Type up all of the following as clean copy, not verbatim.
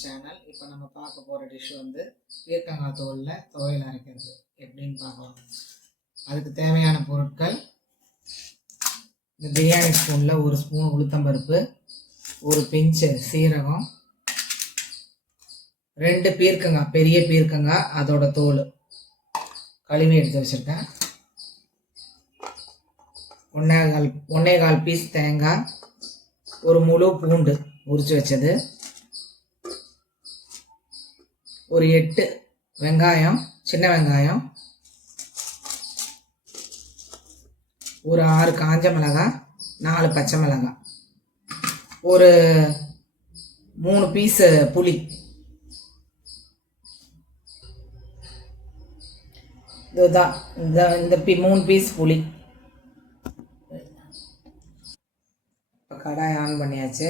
Channel. இப்போ நம்ம பார்க்க போகிற டிஷ் வந்து பீர்க்கங்காய் தோலில் துவையல் அரைக்கிறது எப்படின்னு பார்க்கலாம். அதுக்கு தேவையான பொருட்கள்: இந்த பிரியாணி ஸ்பூனில் 1 ஸ்பூன் உளுத்தம்பருப்பு, 1 பிஞ்சு சீரகம், 2 பீர்க்கங்காய், பெரிய பீர்க்கங்காய் அதோட தோல் கழுவி எடுத்து வச்சுருக்கேன், 1.25 பீஸ் தேங்காய், ஒரு முழு பூண்டு உரித்து வச்சது, ஒரு 8 வெங்காயம், சின்ன வெங்காயம், ஒரு 6 காஞ்ச மிளகாய், 4 பச்சை மிளகாய், ஒரு 3 பீஸ் புளி. இதுதான் இந்த 3 பீஸ் புளி. இப்போ கடாய் ஆன் பண்ணியாச்சு.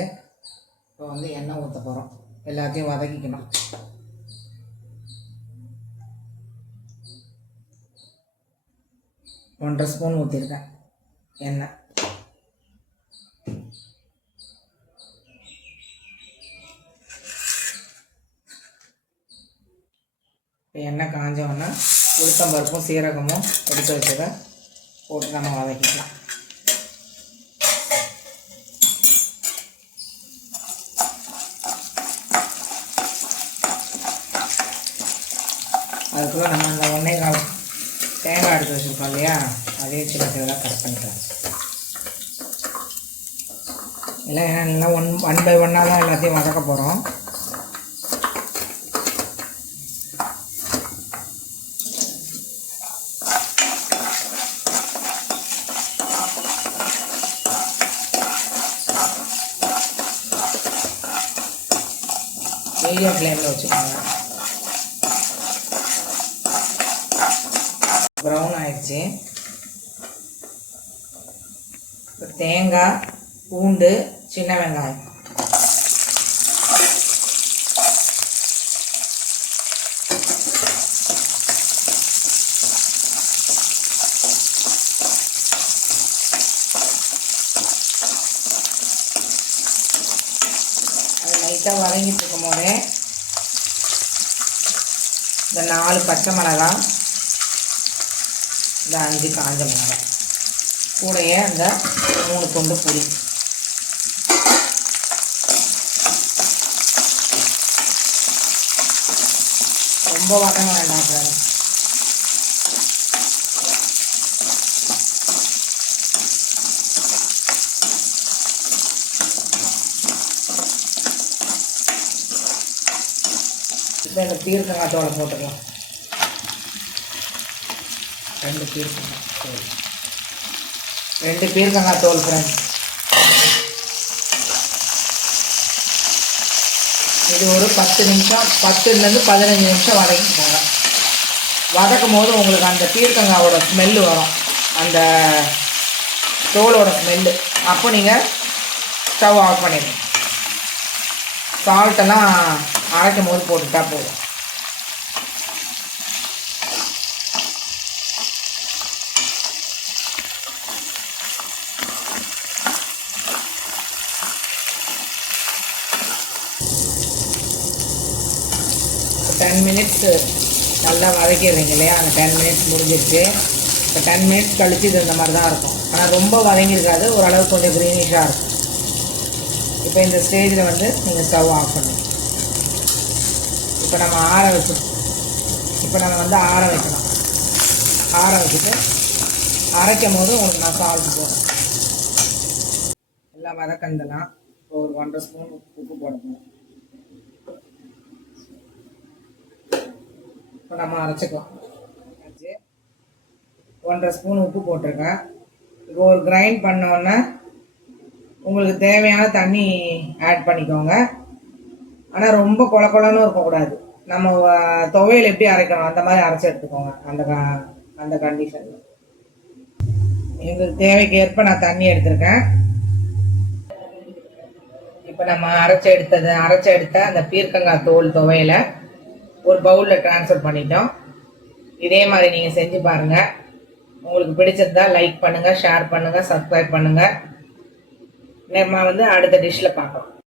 இப்போ வந்து எண்ணெய் ஊற்ற போகிறோம். எல்லாத்தையும் வதக்கிக்கணும். ஒன்றரை ஸ்பூன் ஊற்றிருக்கேன் எண்ணெய். இப்போ எண்ணெய் காஞ்சோன்னா உளுத்தம்பருப்பும் சீரகமும் எடுத்து வச்சதை போட்டு நம்ம வதக்கிக்கலாம். அதுக்குள்ளே நம்ம அந்த 1.25 தேங்காய் எடுத்து வச்சுருக்கோம் இல்லையா, அதே சின்ன சின்னதாக கட் பண்ணிக்கலாம். இல்லை ஏன்னா ஒன் பை ஒன்னாக தான் எல்லாத்தையும் வதக்க போகிறோம். மீடியம் ஃப்ளேமில் வச்சுக்கோங்க. ப்ரௌன் ஆயிடுச்சு. தேங்காய், பூண்டு, சின்ன வெங்காயம், அது லைட்டாக வதங்கிட்டு இருக்கும் போதே இந்த 4 பச்சை மிளகாய், இந்த 5 காஞ்ச மிளகாய் கூடையே அந்த 3 துண்டு புளி. ரொம்ப வதங்க வேண்டாம் சார். இப்போ இந்த பீர்க்கங்காய் தோலை போட்டுக்கலாம். 2 பீர்க்கங்காய் தோல், 2 பீர்க்கங்காய் தோல் ஃப்ரெண்ட்ஸ். இது ஒரு 10 நிமிஷம், 10லேருந்து 15 நிமிஷம் வதக்கிக்கோங்க. வதக்கும் போது உங்களுக்கு அந்த பீர்க்கங்காயோட ஸ்மெல்லு வரும், அந்த தோலோட ஸ்மெல்லு. அப்போ நீங்கள் ஸ்டவ் ஆஃப் பண்ணிடுங்க. சால்ட்டெல்லாம் அரைக்கும் போது போட்டுட்டா போதும். இப்போ 10 மினிட்ஸ் நல்லா வதக்கிடுறீங்க இல்லையா, அந்த 10 மினிட்ஸ் முடிஞ்சிருச்சு. இப்போ 10 மினிட்ஸ் கழிச்சு இது இந்த மாதிரி தான் இருக்கும். ஆனால் ரொம்ப வதங்கியிருக்காது, ஓரளவு கொஞ்சம் க்ரீனிஷாக இருக்கும். இப்போ இந்த ஸ்டேஜில் வந்து நீங்கள் ஸ்டவ் ஆஃப் பண்ணுங்க. இப்போ நம்ம வந்து ஆற வைக்கணும். ஆற வச்சுட்டு அரைக்கும் போது உங்களுக்கு நான் சால்ட் போடுறேன். எல்லாம் வதக்கந்தலாம். இப்போ ஒரு 1.5 ஸ்பூன் உப்பு போடணும். இப்போ நம்ம அரைச்சிக்கலாம். 1.5 ஸ்பூன் உப்பு போட்டிருக்கேன். இப்போ ஒரு கிரைண்ட் பண்ணோன்னே உங்களுக்கு தேவையான தண்ணி ஆட் பண்ணிக்கோங்க. ஆனால் ரொம்ப கொல கொலன்னு இருக்கக்கூடாது. நம்ம துவையல் எப்படி அரைக்கணும் அந்த மாதிரி அரைச்சி எடுத்துக்கோங்க. அந்த கண்டிஷனில் எங்களுக்கு தேவைக்கு ஏற்ப நான் தண்ணி எடுத்திருக்கேன். இப்போ நம்ம அரைச்சி எடுத்த அந்த பீர்க்கங்காய் தோல் துவையலை ஒரு பவுலில் ட்ரான்ஸ்ஃபர் பண்ணிட்டோம். இதே மாதிரி நீங்கள் செஞ்சு பாருங்கள். உங்களுக்கு பிடிச்சிருந்தா லைக் பண்ணுங்கள், ஷேர் பண்ணுங்கள், சப்ஸ்கிரைப் பண்ணுங்கள். நம்ம வந்து அடுத்த டிஷ்ஷில் பார்க்கலாம்.